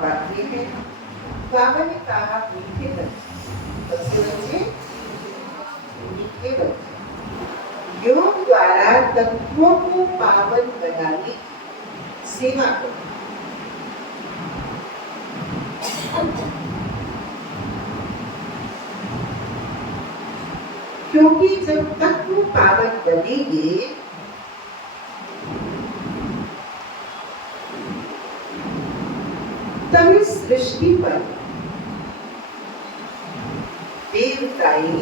वाक्य है। बाबा ने कहा मीठे बच्चे मीठे बच्चे योग द्वारा तत्वों को पावन बनाने सेवा करो। क्योंकि जब तत्व पावन बनेंगे तब इस सृष्टि पर देवताएं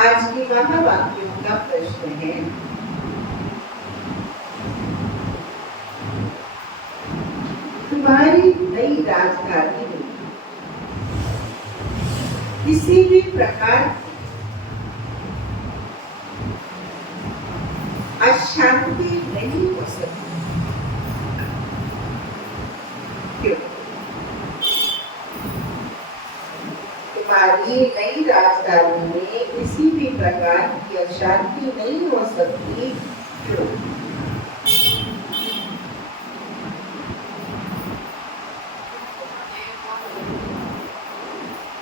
आज की महावाक्यों का प्रश्न है, तुम्हारी नई राजधानी में किसी भी प्रकार अशांति नहीं हो सकती। क्यों? तुम्हारी नई राजधानी में किसी भी प्रकार की अशांति नहीं हो सकती। क्यों?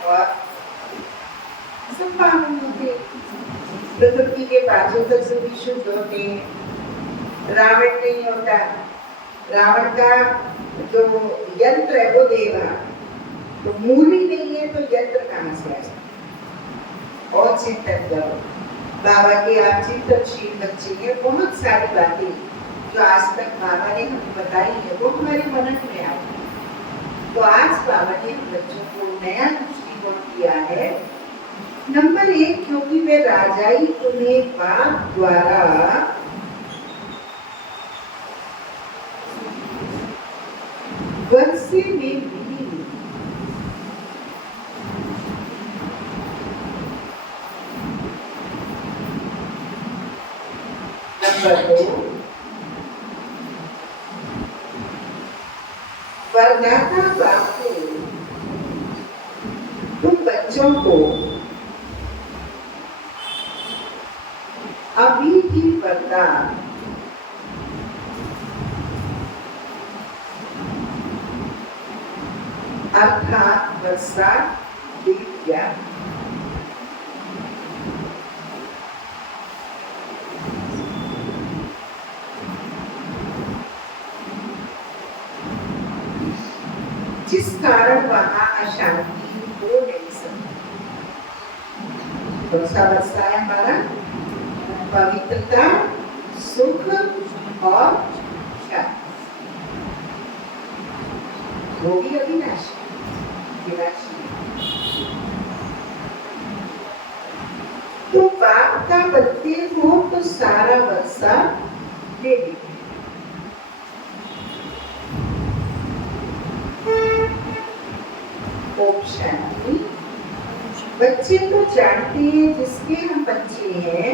और सब पावन होते, प्रकृति के पांचों तत्व भी शुद्ध होते हैं। रावण नहीं होता, रावण का जो यंत्र है वो देवा, तो मूली नहीं है तो यंत्र कहाँ से आ जाए। और चिंतन करो, बाबा के आप चिंतनशील बच्चे हैं। बहुत सारी बातें जो आज तक बाबा ने हमें बताई है वो हमारे मन में आई। तो आज बाबा ने बच्चों को नया दृष्टिकोण दिया है। नंबर 1, क्योंकि वे राजाई उन्हें बाप द्वारा वर्षे में मिली। नंबर 2, वरदाता बाप ने तुम बच्चों को अभी की वरदान अर्थात वर्षा विद्या जिस कारण वहां अशांति हो नहीं सकती। वर्षा है हमारा पवित्रता, सुख और शांति। वो भी अविनाशी विनाशी। तो बाप का बनते हो तो सारा वर्षा दे देते। ओम शांति। बच्चे तो जानते हैं, जिसके हम बच्चे हैं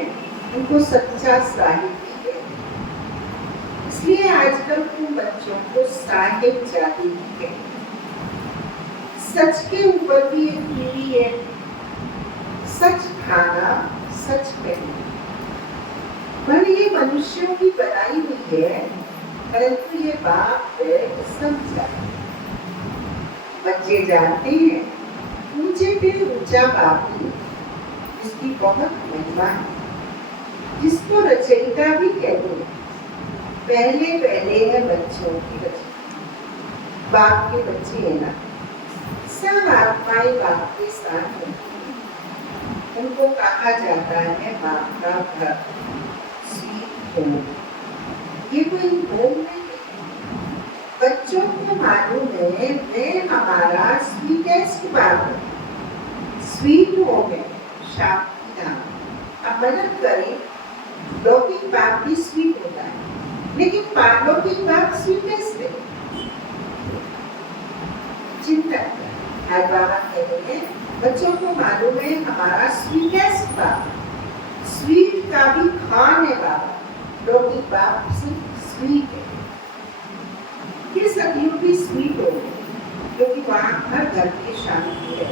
उनको सच्चा साहित्य है। इसलिए आजकल तुम बच्चों को साहिब जाति है। सच के ऊपर भी एक पीढ़ी है। सच खाना, सच कहना। पर ये मनुष्यों की बनाई हुई है, परंतु ये बाप है समझा। बच्चे जानते हैं ऊंचे पे ऊंचा बापू, इसकी बहुत महिमा है, जिसको रचयिता भी कहते हैं। पहले पहले है बच्चों की रचना। बाप के बच्चे है ना, सब आत्माएं बाप के साथ हैं। उनको कहा जाता है बाप का घर, स्वीट होम। ये कोई होम नहीं। बच्चों को मालूम है मैं हमारा स्वीटेस्ट बाप है, स्वीट होम है, शांति नाम। अब मदद करें, लौकिक बाप भी स्वीट होता है, लेकिन पारलौकिक बाप स्वीटेस्ट है। चिंता कर, आज बाबा कहते हैं बच्चों को मालूम है हमारा स्वीटेस्ट बाप, स्वीट का भी खान है बाबा, लौकिक बाप सिर्फ स्वीट है। ये सदियों की स्वीट हो, क्योंकि वहाँ हर घर की शांति है।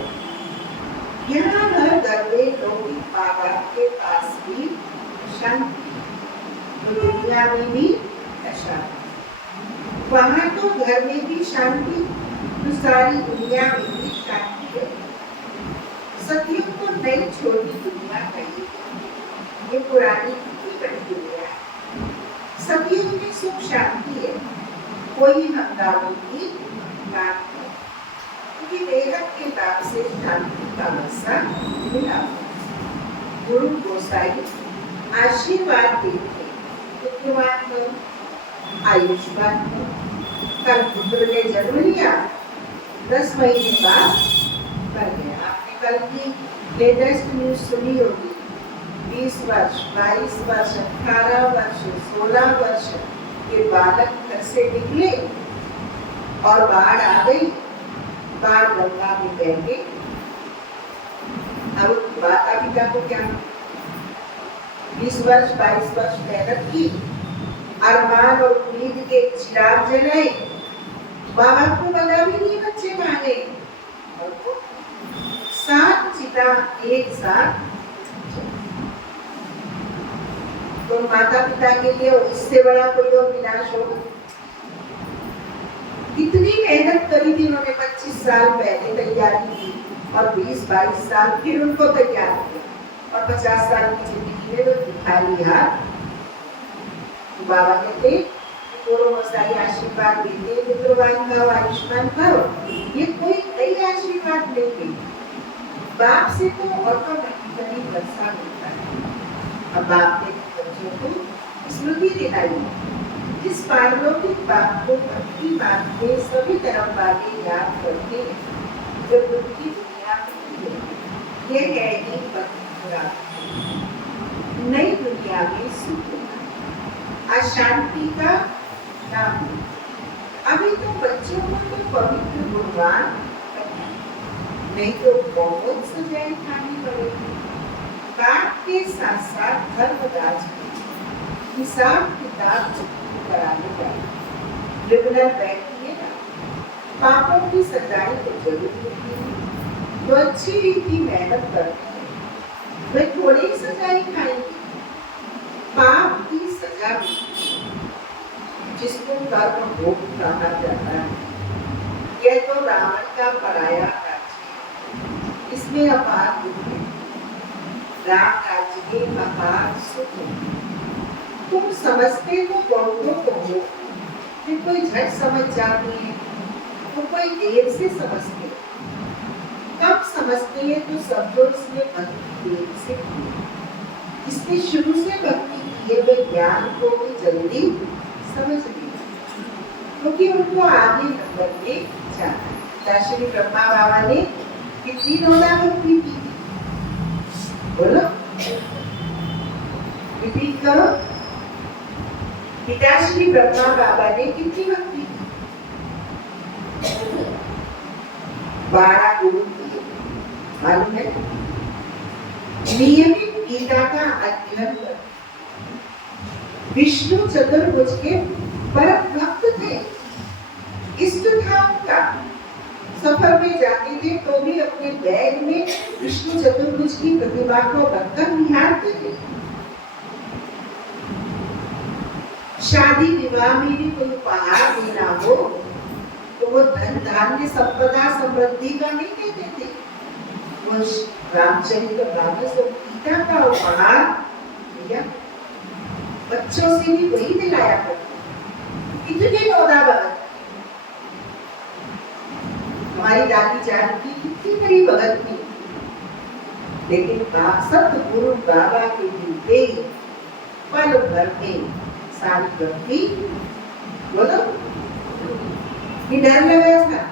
यहाँ हर घर में लौकिक बाबा के पास भी शांति, तो दुनिया में भी अशांति। वहां तो घर में भी शांति, तो सारी दुनिया में भी शांति है। सदियों को नई छोटी दुनिया कही, ये पुरानी की बड़ी दुनिया है। सदियों में सुख शांति है, कोई हंगामों की बात नहीं, क्योंकि वेद के ताप से शांति का वर्षा मिला। गुरु गोसाई आशीर्वाद देते, पुत्रवान को, आयुष्मान को। कल पुत्र ने जन्म लिया, 10 महीने बाद कर गया। आपने कल की लेटेस्ट न्यूज सुनी होगी, 20 वर्ष, 22 वर्ष, 18 वर्ष, 16 वर्ष के बालक घर से निकले और बाढ़ आ गई, बाढ़ गंगा में बह गई। अब माता पिता को क्या, 20 वर्ष 22 वर्ष मेहनत की, अरमान और उम्मीद के चिराग जलाए, माँ बाप को पता भी नहीं बच्चे कहाँ गए, और वो 7 चिता एक साथ। तो माता पिता के लिए इससे बड़ा कोई और विनाश होगा? कितनी मेहनत करी थी उन्होंने, 25 साल पहले तैयारी की और 20-22 साल फिर उनको तैयार किया, और 50 साल की जिंदगी में वो दिखा लिया। बाबा कहते गुरु गोसाई आशीर्वाद देते, पुत्रवान का आयुष्मान करो, ये कोई नई आशीर्वाद नहीं है। बाप से तो ऑटोमेटिकली वर्षा मिलता है। अब बाप ने बच्चों को स्मृति दिलाई, जिस पारलौकिक बाप को भक्ति मार्ग में सभी धर्म वाले याद करते हैं, जो उनकी दुनिया में ये है एक भक्ति, नई दुनिया में सुख, अशांति का नाम। अभी तो बच्चों को तो पवित्र गुणवान, नहीं तो बहुत सजाए खानी पड़ेगी। पाठ के साथ साथ धर्मराज हिसाब किताब कराने जाए। ट्रिब्यूनल बैठिए ना, पापों की सजाई तो जरूर होती है, तो अच्छी रीति मेहनत करते हैं, वे थोड़ी सजाई खाएंगे। पाप की सजा जिसको कर्म भोग कहा जाता है, यह तो रावण का पराया राज्य, इसमें अपार दुख है। राम राज्य में अपार सुख है। तुम समझते तो बहुतों को हो, फिर कोई झट समझ जाती है, तो कोई देर से समझते, कब समझते हैं तो सब लोग इसमें भक्ति देर से की, इसने शुरू से भक्ति किए हुए ज्ञान को भी जल्दी समझ लिया, क्योंकि उनको आगे नंबर में जाना। श्री ब्रह्मा बाबा ने कितनी रोजा भक्ति की, बोलो, रिपीट करो। पिताश्री ब्रह्मा बाबा ने कितनी भक्ति की? 12 गुरु किए, मालूम है? नियमित गीता का अध्ययन कर, विष्णु चतुर्भुज के परम भक्त थे। इष्ट था उनका, सफर में जाते थे तो भी अपने बैग में विष्णु चतुर्भुज की प्रतिभा को रखकर निहारते थे। शादी विवाह में भी कोई उपहार देना हो तो वो धन धान्य संपदा समृद्धि का नहीं देते थे, वो रामचरितमानस और गीता का उपहार दिया। बच्चों से भी वही दिलाया करते। कितने नौदा भगत, हमारी दादी जान की कितनी बड़ी भगत थी, लेकिन सतगुरु बाबा के मिलते ही पल भर में सारी भक्ति, बोलो, कि डर लगा था।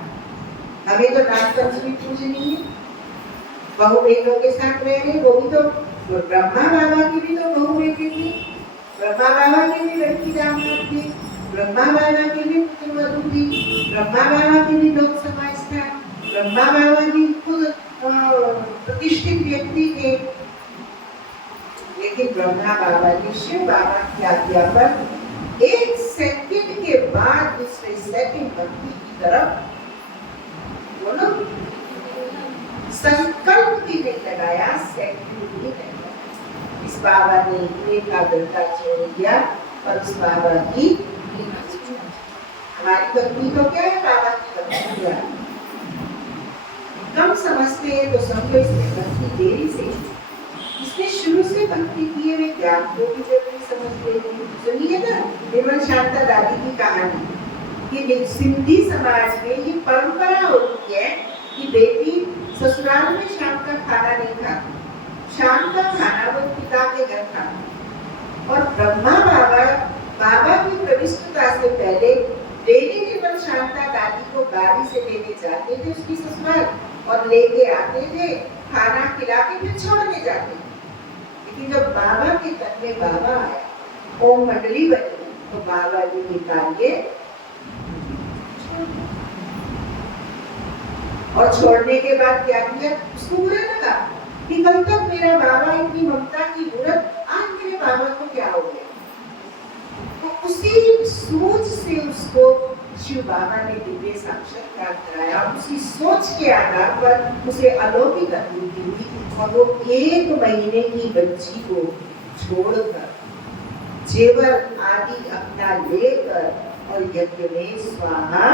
हमें तो नागपंचमी पूजनी है, बहु बेटों के साथ रह रहे, वो भी तो ब्रह्मा बाबा की भी तो बहु बेटे थी, ब्रह्मा बाबा की भी लड़की दामाद थी, ब्रह्मा बाबा की भी पुत्र वधू थी, ब्रह्मा बाबा की भी लोक समाज था, ब्रह्मा बाबा भी खुद प्रतिष्ठित व्यक्ति थे। लेकिन ब्रह्मा बाबा ने शिव बाबा की आज्ञा पर 1 सेकंड के बाद दूसरे सेकंड भक्ति की तरफ, बोलो, संकल्प भी नहीं लगाया, सेकंड भी नहीं लगाया। बाबा ने एकाग्रता छोड़ दिया और उस बाबा की हमारी भक्ति तो क्या है, बाबा की भक्ति है। कम समझते हैं तो समझो इसने भक्ति देरी से, इसने शुरू से भक्ति किए हुए ज्ञान को भी जब नहीं समझ लेते। सुनिए ना निर्मल शांता दादी की कहानी, ये सिंधी समाज में ये परंपरा होती है कि बेटी ससुराल में शाम का खाना नहीं खाती, शाम का खाना वो पिता के घर खाती। और ब्रह्मा बाबा की प्रविष्टता से पहले डेली निर्मल शांता दादी को गाड़ी से लेके जाते थे उसकी ससुराल और लेके आते थे, खाना खिला के फिर छोड़ने जाते। लेकिन जब बाबा के तन में बाबा आया, ओम मंडली बनी, तो बाबा जी निकाल के और छोड़ने के बाद क्या किया, उसको बुरा लगा कि कल तक मेरा बाबा इतनी ममता की मूर्त, आज मेरे बाबा को क्या हो गया। तो उसी सोच से उसको शिव बाबा ने दिव्य साक्षात्कार कराया, उसी सोच के आधार पर उसे अलौकिक अनुभूति हुई और वो 1 महीने की बच्ची को छोड़कर जेवर आदि अपना लेकर और यज्ञ में स्वाहा।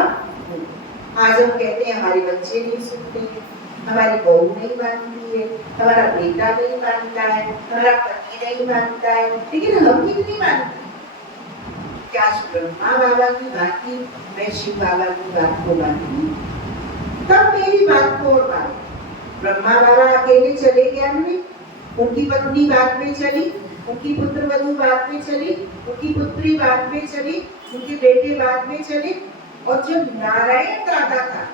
आज हम कहते हैं हमारे बच्चे नहीं सुनते हैं, हमारी बहू नहीं मानती है, हमारा बेटा नहीं मानता है, हमारा पति नहीं मानता है, लेकिन हम कितनी मानते हैं। क्या ब्रह्मा बाबा की बात की, मैं शिव बाबा की बात को मानती, तब मेरी बात को और माने। ब्रह्मा बाबा अकेले चले ज्ञान में, उनकी पत्नी बात में चली, उनकी पुत्र वधू बात में चली, उनकी पुत्री बात में चली, उनके बेटे बात में चले। और जब नारायण दादा था,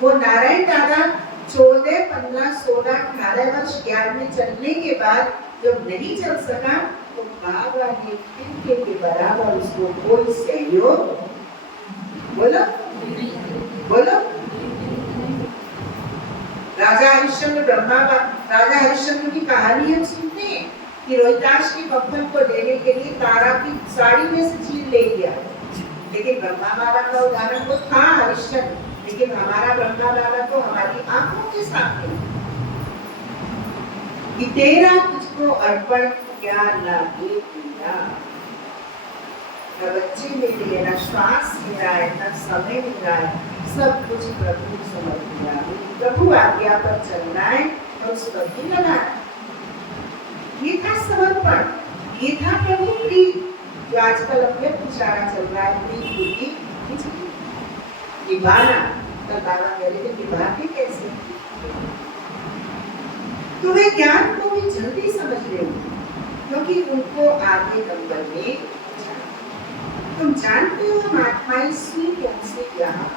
वो नारायण दादा 14, 15, 16, 18 वर्ष ज्ञान में चलने के बाद जब नहीं चल सका तो बाबा ने तिनके के बराबर उसको कोई सहयोग, बोलो बोलो, राजा हरिश्चंद्र राजा हरिश्चंद्र की कहानी हम सुनते हैं कि रोहिताश के कफन को लेने के लिए तारा की साड़ी में से चीर ले गया। लेकिन ब्रह्मा बाबा का उदाहरण तो था हरिश्चंद्र, लेकिन हमारा ब्रह्मा बाबा तो हमारी आंखों के सामने कि तेरा तुझको अर्पण क्या लागे दिया, न बच्चे मिले, न श्वास मिला है, न समय मिला है, सब कुछ प्रभु समझ दिया। प्रभु आज्ञा पर चलना है और उस पर ही लगाना। ये था समर्पण, ये था प्रभु प्रीत, जो आजकल अपने इशारा चल रहा है, प्रीत पूरी निभाना। तो बाबा कह रहे थे निभाते कैसे, तो वे ज्ञान को भी जल्दी समझ रहे हो क्योंकि उनको आगे नंबर में। तुम जानते हो हम आत्माएं स्वीट से यहाँ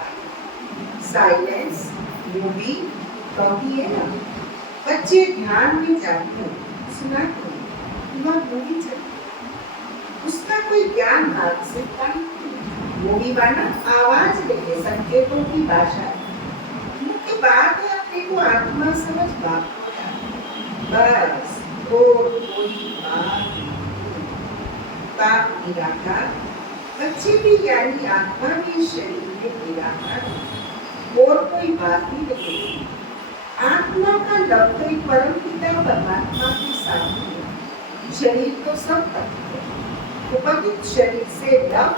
साइलेंस मूवी कॉपी है ना, बच्चे ध्यान में जाते हैं, सुनाते हैं, मूवी चलती, उसका कोई ज्ञान मानसिक मूवी बना आवाज लेके संकेतों की भाषा। मुख्य बात है अपने को आत्मा समझ बात, बस कोई बात निराकार, बच्चे भी यानी आत्मा भी शरीर में निराकार, और कोई बात ही नहीं। आत्मा का लव तो परम पिता परमात्मा के साथ है, शरीर तो सब तत्व, उपदित शरीर से लव,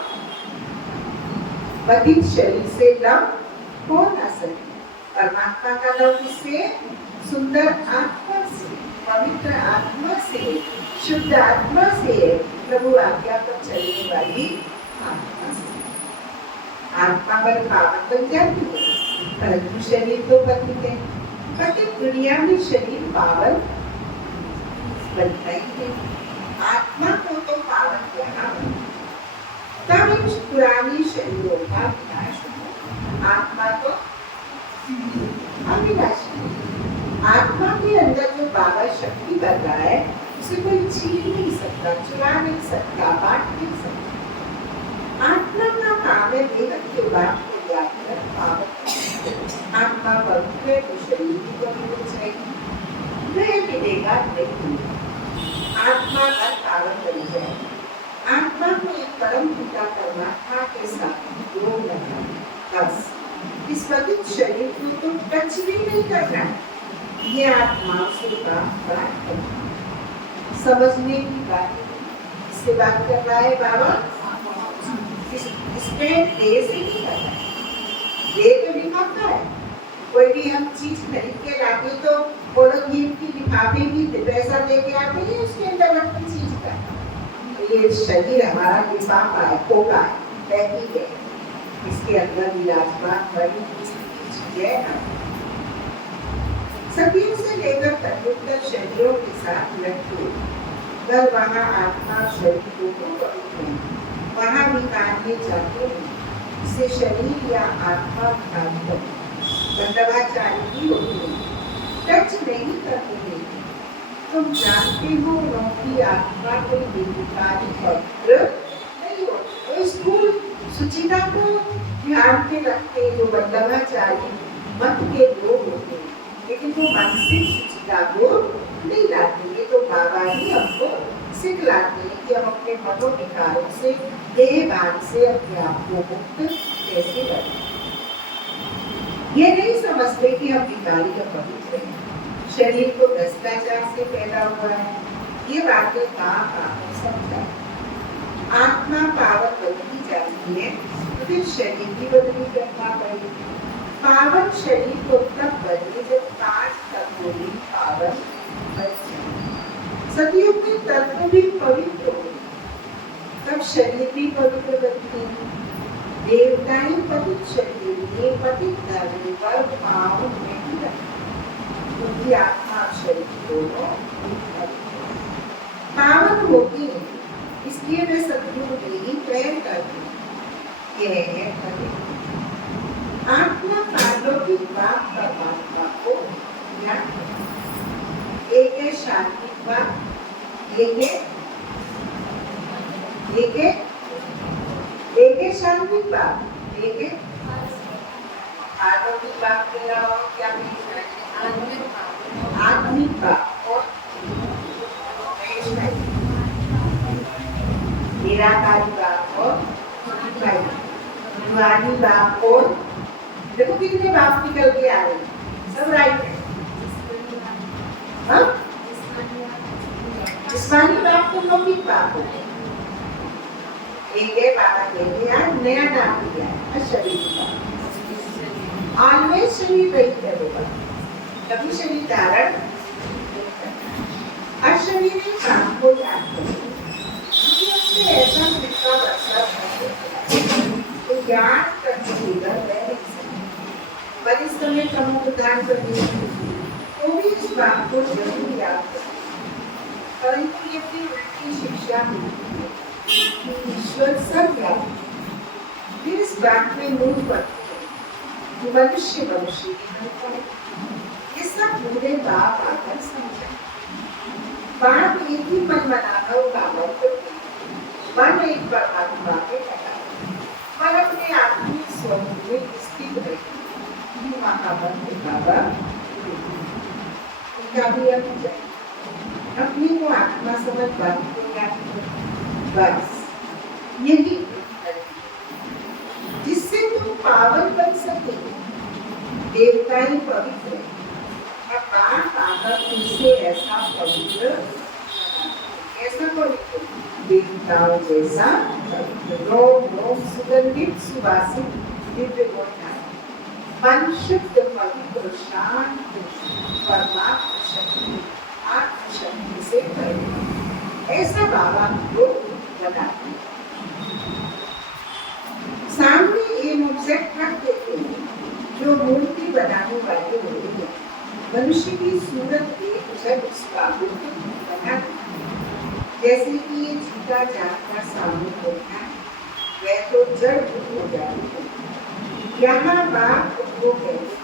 बधित शरीर से लव हो ना सके। परमात्मा का लव किससे, सुंदर आत्मा से, पवित्र आत्मा से, शुद्ध आत्मा से, प्रभु आज्ञा पर चलने वाली आत्मा से। आत्मा पर पावन बन जाती है, परंतु शरीर तो पतित है। पतित दुनिया में शरीर पावन बनता ही है, आत्मा को तो पावन यहाँ तब इन पुरानी शरीरों का विनाश हो। आत्मा तो अविनाशी, आत्मा के अंदर जो बाबा शक्ति कर रहा है उसे कोई छीन नहीं सकता, चुरा नहीं सकता, बांट नहीं सकता। आत्मा का काम है देवत के बाप को याद कर पावन। आत्मा पवित्र है तो शरीर भी पवित्र चाहिए, वह मिलेगा नहीं, आत्मा का पावन बन जाए। आत्मा को एक परम पिता परमात्मा के साथ योग लगा, बस इस पवित्र शरीर को तो टच भी नहीं करना, ये आत्मा से काम बड़ा करना। समझने की बात इससे बात कर रहा है बाबा। इसमें दे से नहीं कर रहा है, दे तो लिफाफा है। कोई भी हम चीज खरीद के लाते तो पोलोथीन की लिफाफे की पैसा दे के आते हैं, उसके अंदर अपनी चीज का। ये शरीर हमारा लिफाफा है, खोखा है, पैकिंग है, इसके अंदर विराजमान बड़ी चीज है ना। सदियों से लेकर कलयुग शरीरों के साथ लटके अगर वहाँ आत्मा शरीरों को पवित्र वहाँ विकारने जाते हैं, इसे शरीर या आत्मा विकार वल्लभाचार्य की होती है, टच नहीं करते हैं। तुम जानते हो उनकी आत्मा कोई बेकारी पवित्र नहीं हो। तो स्कूल सुचिता को ध्यान में रखते जो वल्लभाचार्य मत के लोग होते हैं, लेकिन वो मानसिक सुचिता को नहीं लाते। ये तो बाबा ही हमको सिखलाते हैं कि हम अपने मनोविकारों से, देह भान से अपने आप को मुक्त कैसे करें। ये नहीं समझते कि हम विकारी या पवित्र हैं, शरीर को भ्रष्टाचार से पैदा हुआ है। ये बातें कहाँ समझा। आत्मा पावन बदली जाती है तो फिर शरीर भी बदली करना पड़ेगा। पावन शरीर को तब बदले जब 5 तत्वों में पावन बन जाए। सदियों में तत्व भी पवित्र हो, तब शरीर भी पवित्र बनते हैं। देवताएं पतित शरीर में पतित धर्म पर पाँव नहीं रखते, क्योंकि आत्मा शरीर दोनों पावन होती है। इसलिए वे सदगुरु में ही पैर करते हैं। यह है पवित्र आत्मा पारलौकिक बाप परमात्मा को ज्ञान करती। एक है शांतिक बाप, एक है शांतिक बाप, एक है आत्मिक बाप के अलावा क्या आत्मिक बाप और निराकारी बाप और युवानी बाप और देखो कितने बाप निकल के आ रहे, सब राइट है। जिस्मानी बाप तो लौकिक बाप हो गए। एक है बाबा कहते हैं नया नाम दिया है शरीर का। ऑलवेज शरीर रही करेगा, कभी शरीर धारण अशरीर काम को याद करें। ऐसा मिलता बच्चा तो ज्ञान करना पर इस समय प्रमुख दान करने तो भी इस बात को जरूर याद करें। परंतु ये अपनी उल्टी शिक्षा मिलती है कि ईश्वर सब याद, फिर इस बात में मूल पड़ते हैं कि मनुष्य मनुष्य ये सब बुरे बाप आकर समझा। बाप एक ही मन बनाना बाबा को मन एक परमात्मा के लगा, मन अपने आत्मिक स्वरूप में स्थित रहे। बाबा उनका भी अपनी को आत्मा समझ बनते बस यही जिससे तुम पावन बन सके। देवताएं पवित्र है, अब बाप आकर तुमसे ऐसा पवित्र ऐसा पवित्र देवताओं जैसा रोम रोम सुगंधित सुवासित दिव्य गुण मन शुद्ध पवित्र शांत परमात्मा शक्ति आत्म शक्ति से परिपूर्ण ऐसा बाबा को बनाते। सामने एक ऑब्जेक्ट रख देते हैं जो मूर्ति बनाने वाले होते हैं। मनुष्य की सूरत देख जब उसका मूर्ति बना जैसे कि ये झूठा जानवर सामने होता है, वह तो जड़ हो जाती है। यहाँ बात को कहते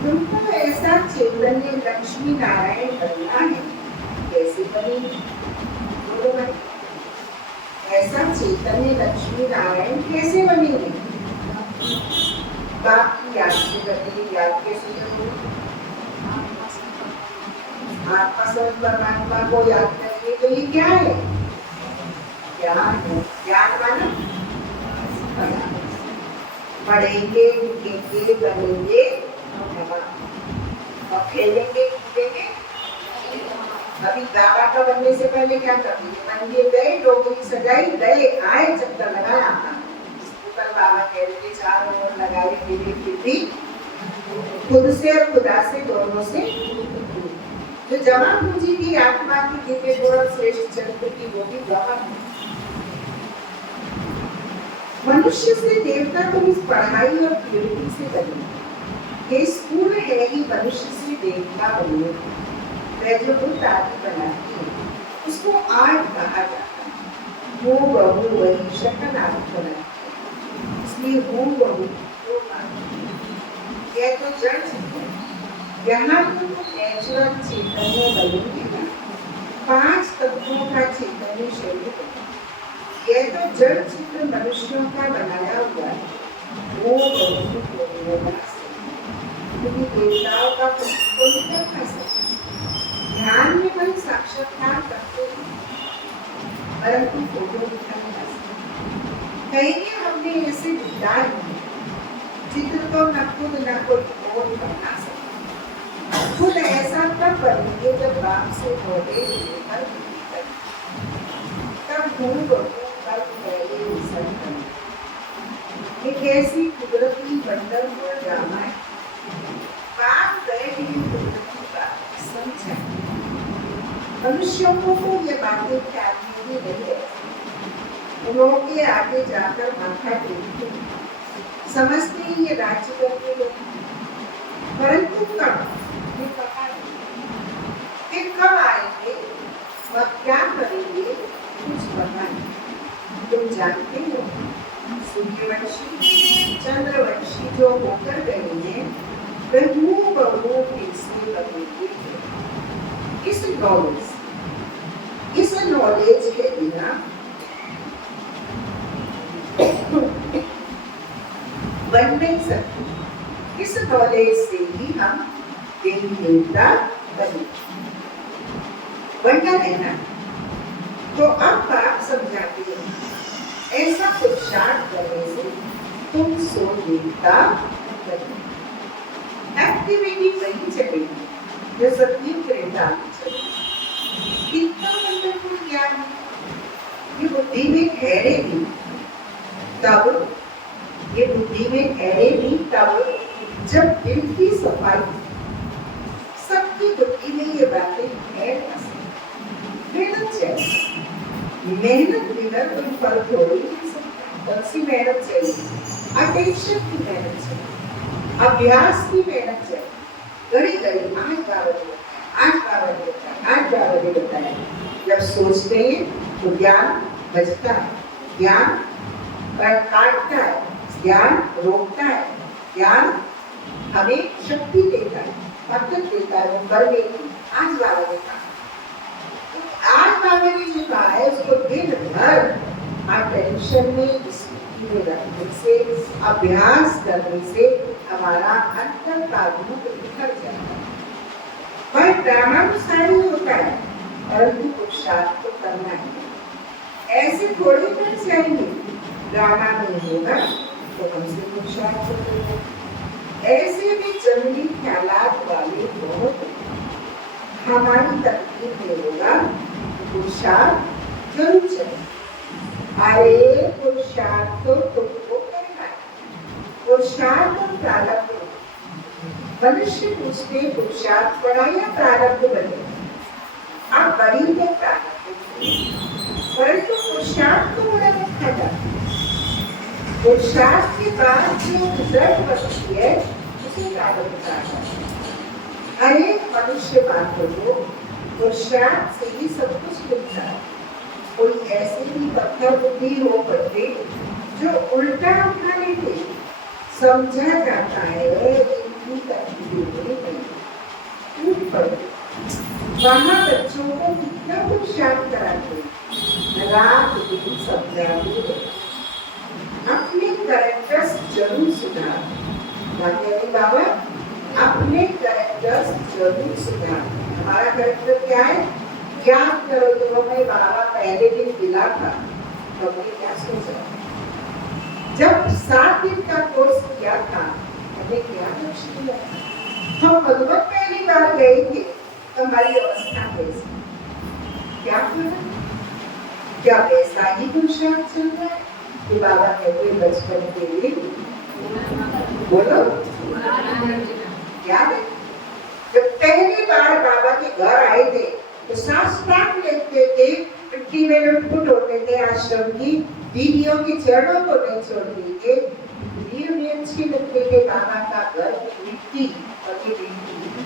तुमको ऐसा चैतन्य लक्ष्मी नारायण बनना है, कैसे बनेगी? बोलो भाई, ऐसा चैतन्य लक्ष्मी नारायण कैसे बनेंगे? बाप की याद से बनेगी। याद कैसे करोगे? आत्मा स्वरूप परमात्मा को याद करेंगे तो ये क्या है? ज्ञान है। ज्ञान माना पढ़ेंगे, लिखेंगे, बनेंगे और खेलेंगे, कूदेंगे, अभी बाबा का बनने से पहले क्या करती है, मंदिर गए, टोकरी सजाई, गए आए, चक्कर लगाया, ऊपर बाबा कह रहे थे चारों ओर लगाए फिर खुद से और खुदा से दोनों से जो जमा पूंजी की आत्मा की दिव्य गुण और श्रेष्ठ चरित्र की वो भी जमा। मनुष्य से देवता को इस पढ़ाई और प्योरिटी से बने। ये स्कूल है ही मनुष्य से देवता बनने। वह जो बुद्ध आदि बनाती है उसको आर्ट कहा जाता है। वो बहु वही शक्ल आदि बनाती है, इसलिए वो बहु यह तो जड़ है। यहाँ तो नेचुरल चैतन्य बनेंगे ना, 5 तत्वों का चैतन्य शरीर। यह तो जड़ चित्र मनुष्यों का बनाया हुआ है। वो क्योंकि देवताओं का कोई क्या कर सकते, ध्यान में मन साक्षात्कार करते हैं, परंतु फोटो दिखाई जा सकते। कहेंगे हमने ऐसे विचार चित्र तो न खुद न कोई और बना सकता। खुद ऐसा तब बनेंगे जब बाप से बोले तब एक ऐसी कुदरती बंधन और ड्रामा है। बाप गए कुदरती बात समझा। मनुष्यों को ये बातें ख्याल में नहीं है। उन्होंने आगे जाकर माथा टेकते समझते ही ये राज्य करते लोग, परंतु कब ये पता नहीं। फिर कब आएंगे और क्या करेंगे कुछ पता नहीं। तुम जानते हो सूर्यवंशी चंद्रवंशी जो होकर गए हैं वह हूबहू फिर से बनेंगे। इस नॉलेज के बिना बन नहीं सकते। इस नॉलेज से ही हम देवी देवता बने। बनना है ना, तो अब आप समझाते हो ऐसा पुरुषार्थ करने से तुम सो देवता बने। एक्टिविटी वही चलेगी जो सत्य प्रेरणा चलेगी। कितना वंडरफुल ज्ञान है, ये बुद्धि में ठहरेगी तब, ये बुद्धि में ठहरेगी तब जब दिल की सफाई। सबकी बुद्धि में ये बातें ठहर मेहनत चाहिए। मेहनत बिना कोई फल थोड़ी नहीं सकता। कौन सी मेहनत चाहिए? अटेंशन की मेहनत चाहिए, अभ्यास की मेहनत चाहिए। घड़ी घड़ी 8 बजे होता है। जब सोचते हैं तो ज्ञान बजता है, ज्ञान काटता है, ज्ञान रोकता है, ज्ञान हमें शक्ति देता है, ताकत देता है वो करने की। 8 बजे का 8 बजे जो कहा है उसको दिन भर अटेंशन में स्थिति में रखने से, अभ्यास करने से हमारा अंतर का रूप निखर जाता है। पर ड्रामानुसारी होता है, परंतु पुरुषार्थ तो करना है। ऐसे थोड़े कर जाएंगे, ड्रामा नहीं होगा तो हमसे पुरुषार्थ करेंगे। ऐसे भी जंगली ख्यालात वाले बहुत हमारी तकलीफ में होगा, पुरुषार्थ जरूर चाहिए। अरे पुरुषार्थ तो तुमको करना है, पुरुषार्थ और प्रारब्ध। मनुष्य पूछते पुरुषार्थ बड़ा या प्रारब्ध बने? आप बड़ी में प्रारब्ध, परंतु पुरुषार्थ को बड़ा रखा जाता है। पुरुषार्थ के बाद जो रिजल्ट बनती है उसे प्रारब्ध कहा जाता है। अरे मनुष्य बातों को पुरुषार्थ से ही सब कुछ मिलता है। कोई ऐसे ही पत्थर बुद्धि हो बच्चे जो उल्टा उठा लेते, समझा जाता है इनकी तकलीफें टूट पड़ती। वहाँ बच्चों को कितना पुरुषार्थ कराते, रात दिन समझाते, अपने कैरेक्टर्स जरूर सुधार। बाबा अपने कैरेक्टर्स जरूर सुधार। हमारा कैरेक्टर क्या है? याद करो जो हमें बाबा पहले दिन मिला था, तो हमने क्या सोचा? जब 7 दिन का कोर्स किया था हमने क्या लक्ष्य किया? हम मधुबन पहली बार गए थे तो हमारी अवस्था कैसी? क्या करें? क्या वैसा ही पुरुषार्थ चल रहा है कि बाबा कहते बचपन के लिए बोलो याद है जब पहली बार बाबा के घर आए थे तो साष्टांग लेते थे, मिट्टी में लुटपुट होते थे, आश्रम की दीदियों के चरणों को नहीं छोड़ते थे। भी अच्छी लगती है बाबा का घर मिट्टी और ये मिट्टी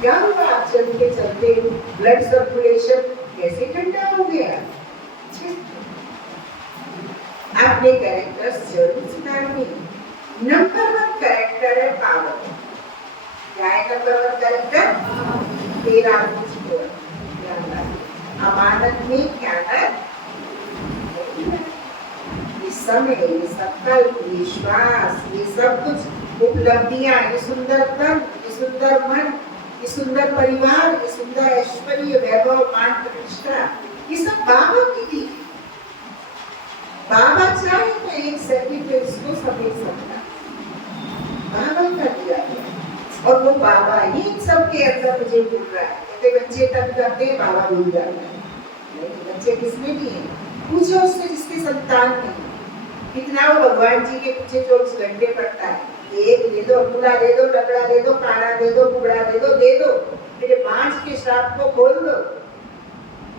क्या हुआ? चलते चलते ब्लड सर्कुलेशन कैसे ठंडा हो गया? अपने कैरेक्टर्स जरूर सुधारनी। नंबर 1 कैरेक्टर है पावर। क्या है नंबर 1 कैरेक्टर? तेरा मुझको अमानत में क्या है? इस समय ये संकल्प, विश्वास, ये सब कुछ उपलब्धियां, ये सुंदर तन, ये सुंदर मन, ये सुंदर परिवार, ये सुंदर ऐश्वर्य, वैभव, मान प्रतिष्ठा, ये सब बाबा की दी। बाबा चाहे तो एक सेकंड में इसको समेट सकता, बाबा का दिया है और वो बाबा ही सबके अंदर मुझे मिल रहा है। कहते बच्चे तब करते हैं, बाबा भूल जाते हैं। नहीं, बच्चे किसने दिए? पूछो उससे जिसके संतान नहीं। कितना वो भगवान जी के पीछे 24 घंटे पड़ता है। एक दे दो, फूला दे दो, लकड़ा दे दो, काना दे दो, कुबड़ा दे दो, मेरे बांझ के श्राप को खोल दो।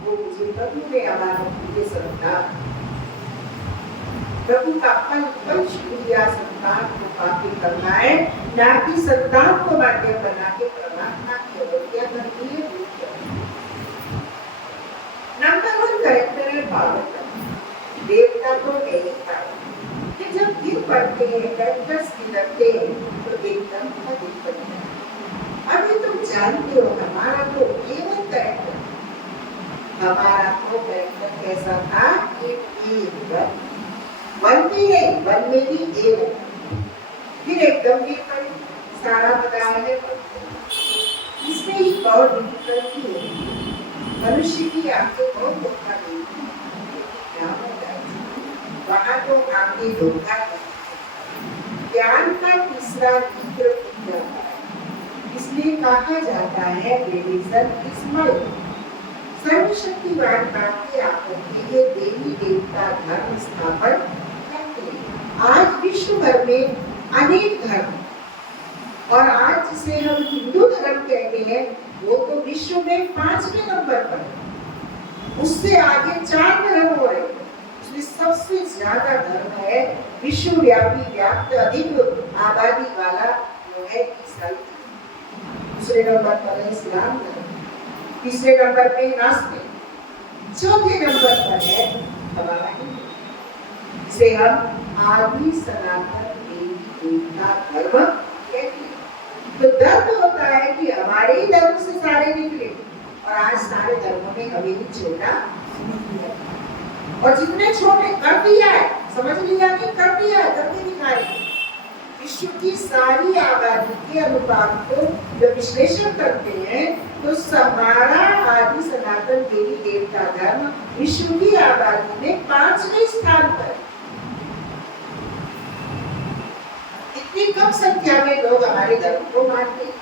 वो मुझे प्रभु ने अमानत के संतान, प्रभु का पल पल शुक्रिया संतान को पाके करना है, ना कि संतान को माध्यम बना के परमात्मा की अवज्ञा करनी है। नंबर 1 कैरेक्टर है पावर का। देवता को नहीं था कि जब गिर पड़ते हैं, कैरेक्टर्स गिरते हैं तो एकदम का दिल पड़ता है। अभी तुम जानते हो हमारा तो केवल कैरेक्टर, हमारा तो कैरेक्टर कैसा था? वन भी नहीं, वन में भी एक फिर एकदम गिर पड़े, सारा बताया है। इसमें ही बहुत डिफिकल्टी है। मनुष्य की आंखें बहुत धोखा देती हैं, क्या होता है वहां तो आंखें धोखा देती। ज्ञान का तीसरा नेत्र खुल जाता है। इसलिए कहा जाता है रिलीजन इज माइंड। सर्वशक्तिवान बाकी आपत्ति के देवी देवता धर्म स्थापन करते हैं। आज विश्व भर में अनेक धर्म, और आज जिसे हम हिंदू धर्म कहते हैं वो तो विश्व में 5वें नंबर पर, उससे आगे 4 धर्म हो रहे हैं। उसमें सबसे ज्यादा धर्म है विश्वव्यापी व्याप्त अधिक आबादी वाला जो है ईसाई। दूसरे नंबर पर है इस्लाम धर्म, तीसरे नंबर पे नास्तिक, चौथे नंबर पर है हमारा हिंदू, जिसे हम आदि सनातन देवी देवता धर्म कहते हैं। तो दर्द होता है कि हमारे ही धर्म से सारे निकले और आज सारे धर्मों ने हमें ही छोड़ा, और जितने छोटे कर दिया है, समझ लिया नहीं कर दिया है, करके दिखाए। विश्व की सारी आबादी के अनुपात को जब विश्लेषण करते हैं तो हमारा आदि सनातन देवी देवता धर्म विश्व की आबादी में 5वें स्थान पर। इतनी कम संख्या में लोग हमारे धर्म को मानते हैं,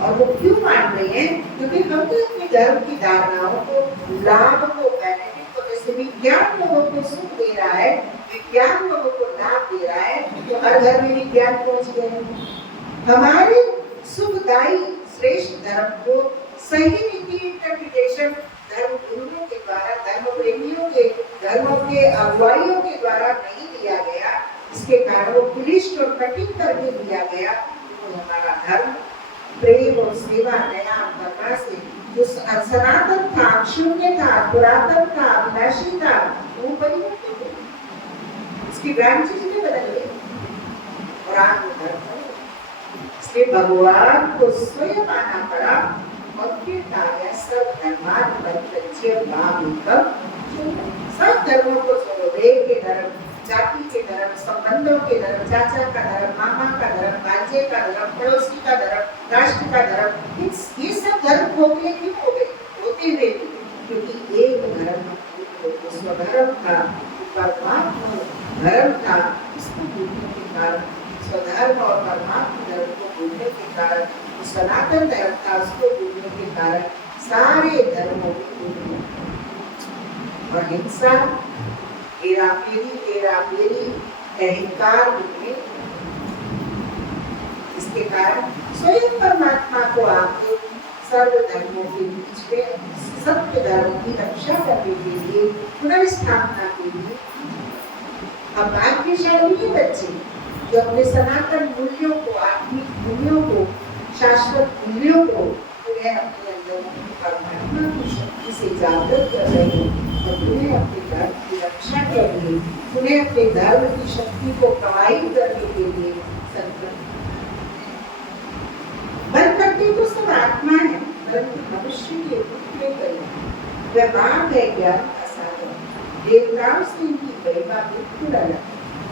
और वो क्यों मान रहे हैं? क्योंकि हम तो अपने धर्म की धारणाओं को, लाभ को, बेनिफिट को, जैसे विज्ञान लोगों को सुख दे रहा है, विज्ञान लोगों को लाभ दे रहा है, तो हर घर में विज्ञान पहुंच गए। हमारे सुखदायी श्रेष्ठ धर्म को सही रीति इंटरप्रिटेशन धर्म गुरुओं के द्वारा, धर्म प्रेमियों के, धर्मों के अगुवाइयों के द्वारा नहीं दिया गया। इसके कारण वो क्लिष्ट और कठिन करके दिया गया। तो हमारा धर्म प्रेम और सेवा, दया, करुणा से जो सनातन था, शून्य था, पुरातन था, अविनाशी था, वो परिवर्तित हो गया, उसकी ब्रांचेस में बदल गई और आज वो धर्म है। इसलिए भगवान को स्वयं आना पड़ा और फिर कहा सब धर्मान परित्यज्य मामेकम। सब धर्मों को छोड़ो, देव के धर्म, जाति के धर्म, संबंधों के धर्म, चाचा का धर्म, मामा का धर्म, राज्य का धर्म, पड़ोसी का धर्म, राष्ट्र का धर्म, ये सब धर्म खोखले क्यों हो गए? होते हुए क्योंकि एक धर्म स्वधर्म था, परमात्मा धर्म था। इसको भूलने के कारण, स्वधर्म और परमात्मा धर्म को भूलने के कारण, सनातन धर्म था उसको भूलने के कारण सारे धर्मों में अहिंसा, हेराफेरी, अहंकार में, इसके कारण स्वयं परमात्मा को आके सर्व धर्मों के बीच में सत्य धर्म की रक्षा करने के लिए, पुनर्स्थापना के लिए अब भाग्यशाली बच्चे जो अपने सनातन मूल्यों को, आत्मिक मूल्यों को, शाश्वत मूल्यों को उन्हें अपने अंदर परमात्मा की शक्ति से जागृत कर रहे हैं और उन्हें अपने धर्म की रक्षा कर रहे हैं, उन्हें अपने धर्म की शक्ति को प्रवाहित करने के लिए संकल्प बल करते तो सब आत्मा है, परंतु मनुष्य के रूप में करें वह बाप है ज्ञान का सागर, देवताओं से इनकी महिमा बिल्कुल अलग।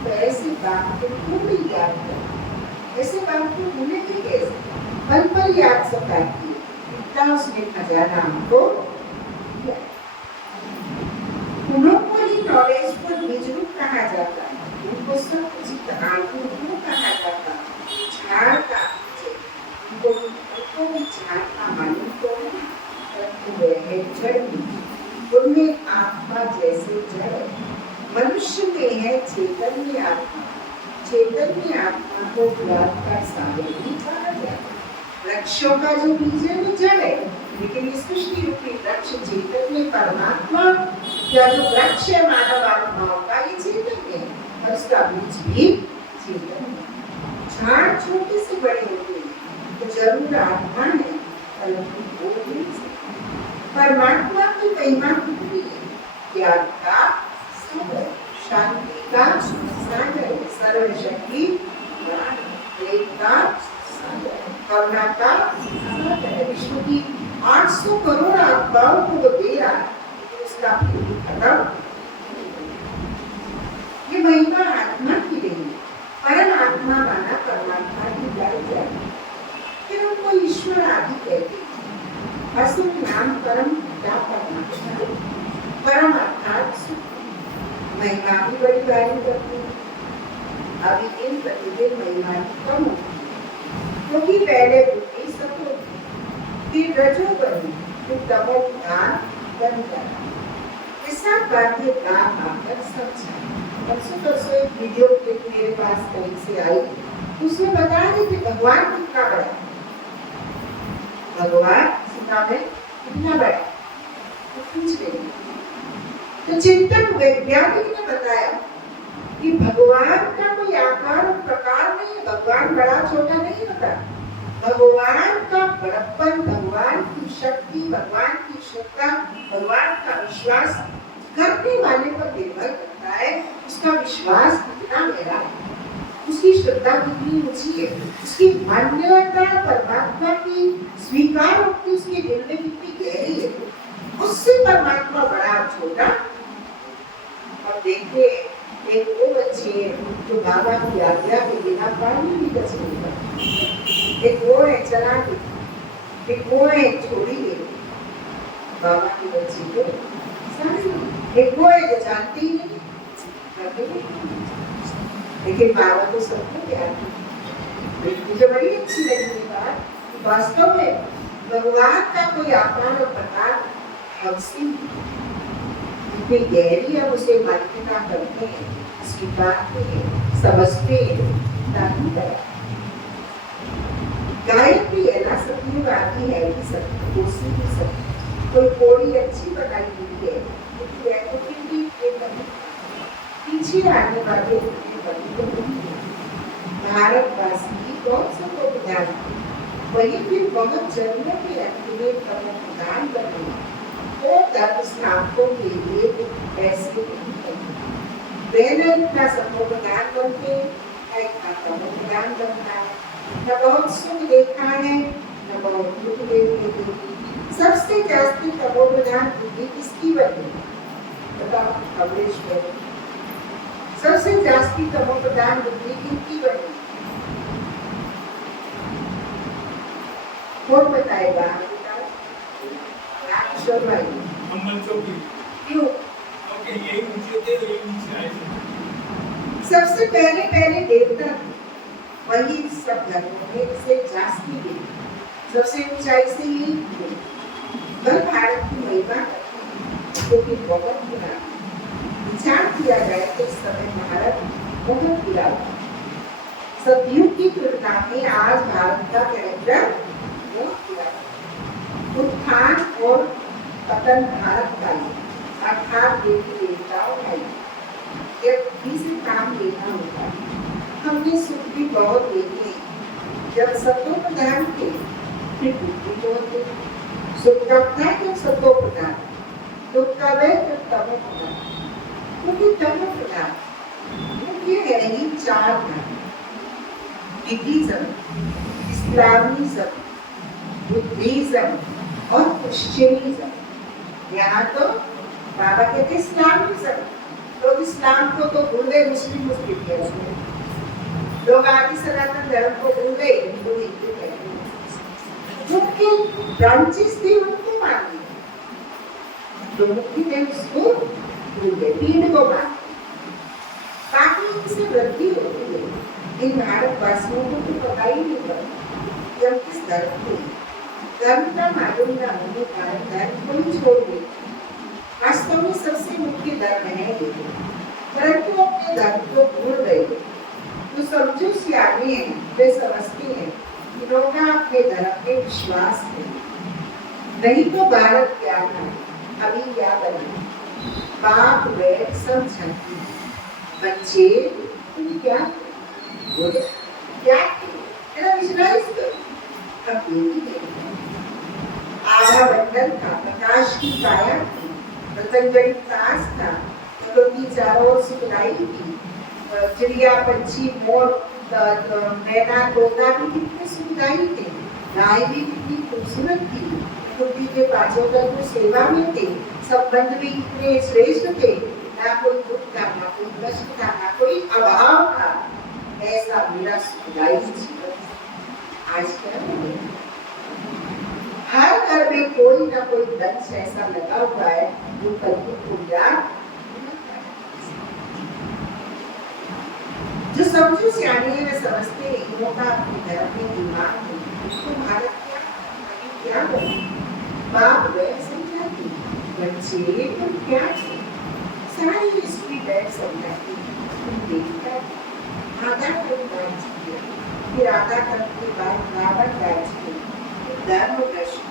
तो ऐसे बाप को क्यों भी याद कर, ऐसे बाप को भूले भी कैसे, पल पल याद सताती, इतना उसने खजाना हमको दिया। उनको ही नॉलेज को बीजरूप कहा जाता है, उनको सब कुछ आगू कहा जाता है, झाड़ का उनको भी झाड़ का मालूम तो है, परंतु वह है जड़, उनमें आत्मा जैसे जड़, मनुष्य में है चैतन्य आत्मा, चैतन्य आत्मा को ज्ञान का सागर भी कहा जाता है। वृक्षों का जो बीज है वो जड़ है, लेकिन इस सृष्टि रूपी वृक्ष चैतन्य परमात्मा या जो वृक्ष है मानव आत्माओं का, ये चैतन्य है और उसका बीज भी चैतन्य। झाड़ छोटे से बड़े होते हैं तो जरूर आत्मा है, परंतु वो नहीं सकता। परमात्मा की महिमा कितनी है, ज्ञान का सागर, शांति का सागर, सर्वशक्ति प्रेम का सागर, करुणा का सागर, विश्व की 800 करोड़ आत्माओं को वो दे रहा है, उसका खत्म। ये महिमा आत्मा की नहीं है, परम आत्मा माना परमात्मा की जाए, फिर उनको ईश्वर आदि कहते हैं। असुर नाम परम पिता परमात्मा, परम अर्थात सुख, महिमा भी बड़ी भारी करती है। अभी दिन प्रतिदिन महिमा कम होती है, क्योंकि पहले बुद्धि सत्व थी, फिर रजो बनी, फिर तमो ज्ञान बन गया। ये सब बातें काम आकर समझा। परसों एक वीडियो क्लिप मेरे पास कहीं से आई, उसमें बता रहे थे भगवान कितना बड़ा, भगवान सीता में कितना बड़ा, तो पूछ रहे। तो चिंतन वैज्ञानिक ने बताया कि भगवान का कोई आकार और प्रकार नहीं है, भगवान बड़ा छोटा नहीं होता। भगवान का बड़प्पन, भगवान की शक्ति, भगवान की श्रद्धा, भगवान का विश्वास करने वाले पर निर्भर करता है। उसका विश्वास कितना गहरा है, उसकी श्रद्धा कितनी ऊंची है, उसकी मान्यता परमात्मा की स्वीकार होती उसके दिल में कितनी गहरी है, उससे परमात्मा बड़ा छोटा। और देखिए एक वो बच्चे जो बाबा की आज्ञा के बिना पानी भी बच नहीं पाते, एक वो है चला के, एक वो है छोड़ी गई बाबा की बच्ची को, एक वो है जो जानती ही नहीं, लेकिन बाबा को सबको प्यार है। मुझे बड़ी अच्छी लगी बात, वास्तव में भगवान का कोई आकार और प्रकार हमसे इतनी गहरी है, उसे मान्यता करते हैं, स्वीकारते हैं, समझते हैं, ताकि गायत्री है ना, सत्य आती है कि सत्य कोसी की सत्य कोई कोड़ी अच्छी बनाई हुई है, पीछे आने वाले भारतवासी की कौन सा को ध्यान, वही फिर बहुत जरूरत है अपने प्रदान करने तो धर्म स्थापकों के लिए ऐसे नहीं करते। इतना सपोदान बनते हैं, इतना तमोदान बनता है, न बहुत सुख देखा है न बहुत दुख देखे। सबसे जास्ती तमोप्रधान बुद्धि किसकी बनी, बताओ कमलेश्वर। सबसे जास्ती तमोप्रधान बुद्धि किसकी बनी, कौन बताएगा? क्यों? सबसे पहले देवता, वही सब धर्मों में से जास्ती देवता, सबसे ऊंचाई से ही वह भारत की महिमा क्योंकि बहुत बुरा विचार किया जाए तो इस समय भारत बहुत बुरा था। सतयुग की तुलना में आज भारत का कैरेक्टर बहुत बुरा है। उत्थान और पतन भारत का ही, अर्थात देवी देवताओं का ही। जब किसी काम लेना होता है, हमने सुख भी बहुत देखे। जब सत्तो प्रधान थे, फिर दुख भी बहुत थे। सुख कब था जब सत्तो प्रधान, दुख कब है जब तमो प्रधान। क्योंकि तमो प्रधान मुख्य है ही चार धर्म: बुद्धिज्म, इस्लामिज्म, बुद्धिज्म और क्रिश्चियनिज्म। यहाँ तो बाबा कहते इस्लामिज्म, तो इस्लाम को तो भूल गए, मुस्लिम मुस्लिम किया उसने। लोग आदि सनातन धर्म को भूल गए, हिंदू हिंदू कहते हैं। मुख्य ब्रांचेस थे उनको मान लिया, तो मुख्य ने उसको भूल गए, पीढ़ को मान। बाकी इनसे वृद्धि होती है। इन भारतवासियों को तो पता ही नहीं पड़ता कि हम किस धर्म के हैं। धर्म का मालूम न होने कारण धर्म को ही छोड़ देते। वास्तव में सबसे मुख्य धर्म है ये, परंतु अपने धर्म को भूल गए। तो समझो सियाने हैं, वे समझते हैं कि लोग अपने धर्म में विश्वास करें। नहीं तो भारत क्या था, अभी याद रखना, बाप बैठ सब झांकी, बच्चे तुम क्या बोले, क्या तेरा विश्वास करो। अब ये भी आधा बंधन था, प्रकाश की काया थी, पतंजलि ताश था, की चारों ओर सुखदाई थी, चिड़िया पंछी मोर मैना तोता भी कितने सुखदाई थे, गाय भी कितनी खूबसूरत थी, कुटी के पांचों तत्व सेवा में थे, संबंध भी इतने श्रेष्ठ थे, ना कोई दुख था, ना कोई कष्ट था, ना कोई अभाव था। ऐसा मेरा सुखदाई जीवन आज क्या है? हर घर में कोई ना कोई दंश ऐसा लगा हुआ है जो कभी को याद, जो समझो सियाने में समझते हैं इनों का अपने धर्म में ईमान है। तो भारत क्या करे? बाप बैठ समझाती, बच्चे तुम क्या थे? सारी हिस्ट्री बैठ समझाती, तुम देखता आधा करोड़ राज किया, फिर आधा करोड़ के बाद रावण राज किया, धर्म भ्रष्ट,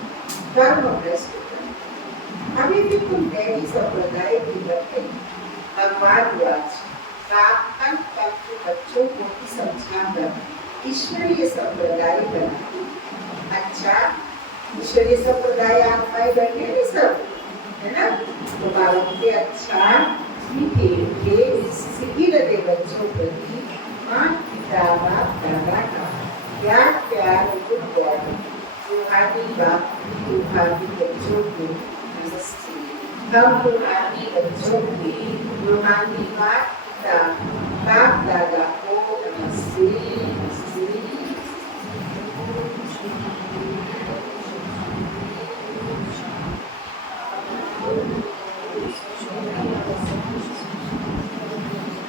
कर्म भ्रष्ट। अभी भी तुम दैवी संप्रदाय की बच्चे भगवान राज प्राप्तन के बच्चों को भी समझाकर ईश्वरीय संप्रदाय बनाती। अच्छा, ईश्वरीय संप्रदाय आप पाए बैठे हैं सब, है ना? तो बाबा के अच्छा मीठे सिखी रहे बच्चों प्रति माँ पिता बाप दादा का प्यार प्यार और प्यार, तुम्हारी बाप तुम्हारी बच्चों को नमस्ते। हम तुम्हारी बच्चों की रूहानी माँ पिता बाप दादा को नमस्ते।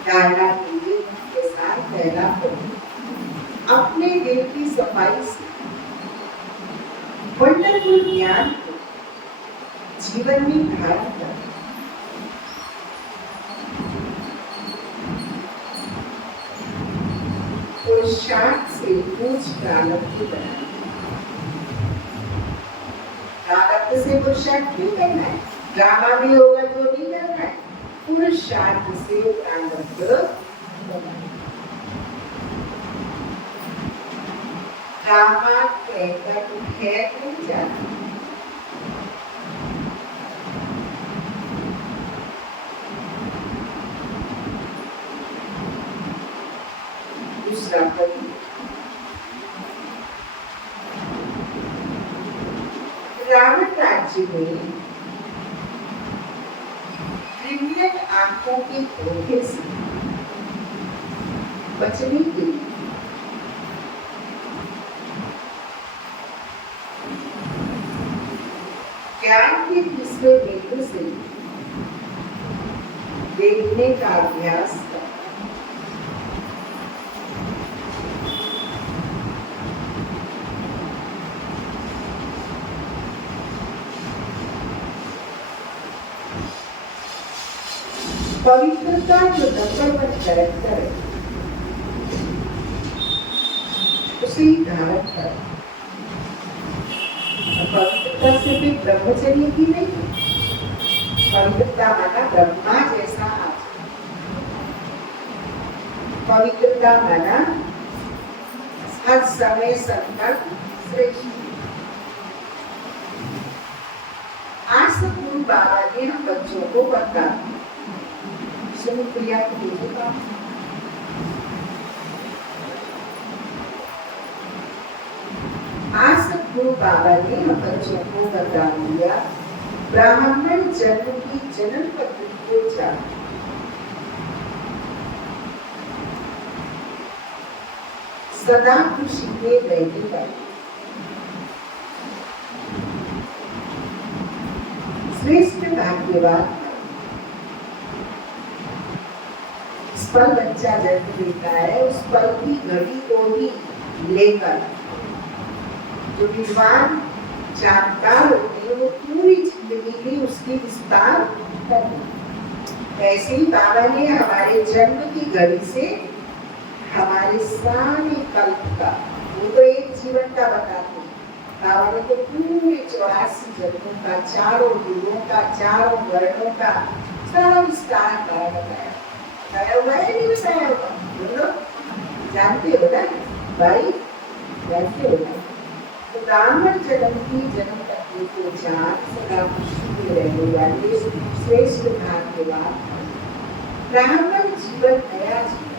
धारणा कीजिए के साथ पहला अपने दिल की सफाई से वंडरफुल ज्ञान को जीवन में धारण कर पुरुषार्थ से पूछ प्रारब्ध बनाए। प्रारब्ध से पुरुषार्थ क्यों करना है? ड्रामा भी होगा तो नहीं करना है, पुरुषार्थ से प्रारब्ध बनाए। ड्रामा कहकर है नहीं जाता। दूसरा पद रावण राज्य में क्रिमिनल आंखों के धोखे से बचने के लिए ज्ञान के तीसरे बिंदु से देखने का अभ्यास कर। पवित्रता जो नंबर 1 कैरेक्टर है उसे ही धारण कर। पवित्रता से भी ब्रह्मचर्य की नहीं, पवित्रता माना ब्रह्मा जैसा आचरण, पवित्रता माना हर समय संकल्प श्रेष्ठ। आज सतगुरु बाबा ने हम बच्चों को बता प्रिया को बोलेगा आज सतगुरु बाबा ने हम बच्चों को बता दिया ब्राह्मण जन्म की जन्म पद्धति को जान। सदा खुशी में रहने वाली श्रेष्ठ भाग्यवान इस पल बच्चा जन्म लेता है, उस पल की घड़ी को ही लेकर जो विद्वान जानकार होते हैं वो पूरी जिंदगी में उसकी विस्तार करते। ऐसे ही बाबा ने हमारे जन्म की घड़ी से हमारे सारे कल्प का, वो तो एक जीवन का बताते हैं, बाबा ने तो पूरे 84 जन्मों का, चारों युगों का, चारों वर्णों का सारा विस्तार का बताया। बताया हुआ है नहीं बताया हुआ? बोलो, जानते हो ना भाई, जानते हो ना? तो ब्राह्मण जन्म की जन्म पद्धति को जान, सदा खुशी में रहने वाले श्रेष्ठ भाग्यवान। ब्राह्मण जीवन नया जीवन,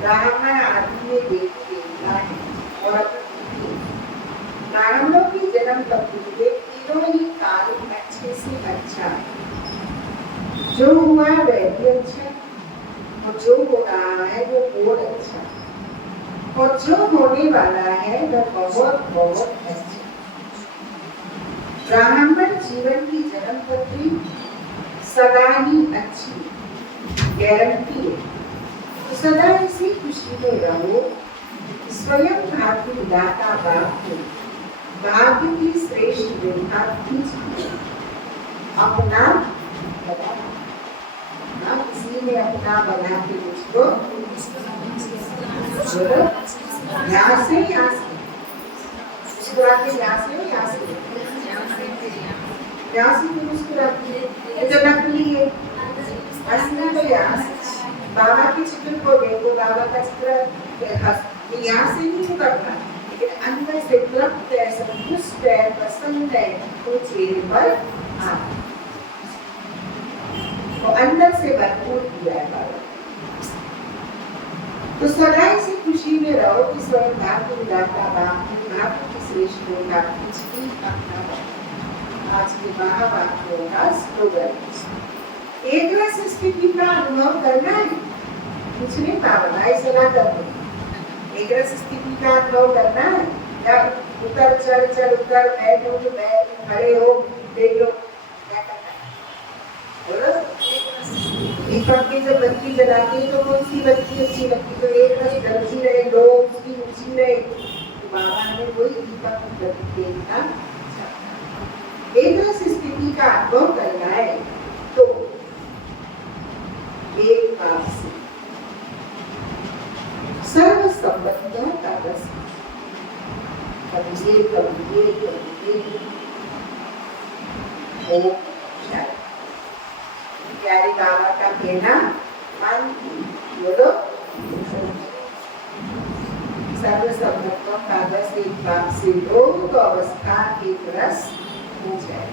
ब्राह्मण आदि में देवी देवता है और ब्राह्मणों की जन्म पद्धति में तीनों ही कार्य अच्छे से अच्छा, जो हुआ वह भी अच्छा और जो हो रहा है वो और अच्छा और जो होने वाला है वह बहुत बहुत अच्छा। ब्राह्मण जीवन की जन्म पद्धति सदा ही अच्छी गारंटी है। तो सदा इसी खुशी में रहो, स्वयं भाग्य विधाता बाप को भाग्य की श्रेष्ठ रेखा खींच अपना बना, किसी ने अपना बना के मुझको यहाँ से तो नकली है, असली तो यहाँ से। बाबा के चित्र को देखो, बाबा का चित्र यहाँ से नहीं करना, लेकिन अंदर से तृप्त है, संतुष्ट है, पसंद है, तो चेहरे पर आता तो अंदर से भरपूर किया है बाबा। तो सदा इसी खुशी में रहो कि स्वयं भाग्य विधाता बाप की भाग्य की श्रेष्ठ रेखा खींचती अपना। आज के महावाक्यों का स्लोगन एक रस स्थिति का अनुभव करना है, कुछ नहीं पावना है, सलाह करना। एक रस स्थिति का अनुभव करना है, या उतर चढ़ चढ़ उतर, बैठो तो बैठ, खड़े हो देख लो, क्या करना है? दीपक की जब बत्ती जलाती है तो कौन सी बत्ती अच्छी लगती? तो एक रस जलती रहे, लोग उसकी रुचि रहे। तो बाबा ने वही दीपक की बत्ती देखना। एक रस स्थिति का अनुभव करना है तो एक बात से सर्व संबंधों का रस, कभी ये कभी ये कभी ये हो जाए। प्यारे बाबा का कहना मानती बोलो, सर्व संबंधों का रस एक बात से हो तो अवस्था एक रस हो जाए।